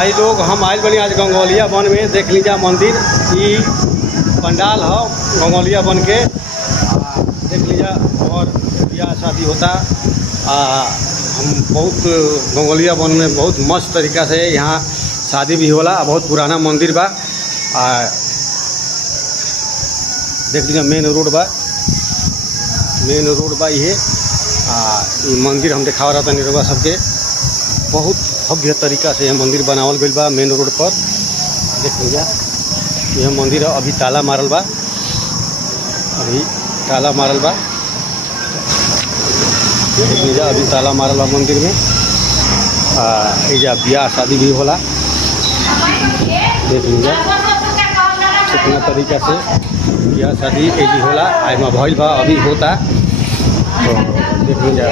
भाई लोग हम आयल बनी आज गंगौलिया वन में। देख लीजिए मंदिर ई पंडाल हो गंगौलिया वन के। देख लीजिए और ब्याह शादी होता। हम बहुत गंगौलिया वन में बहुत मस्त तरीका से यहाँ शादी भी होला। बहुत पुराना मंदिर बा। देख लीजिए मेन रोड बा ये। मंदिर हम दिखावा रहा था निरवा सबके। बहुत भव्य तरीका से यह मंदिर बनावल गई बा मेन रोड पर। देख लीजिए यह मंदिर अभी ताला मारल बा। देख लीजिए अभी ताला मारल बा मंदिर में। एजा ब्याह शादी भी होला। देख लीजिए कितना तरीका से ब्याह शादी एजी होला। आज में भइल बा अभी होता। तो देख लीजिए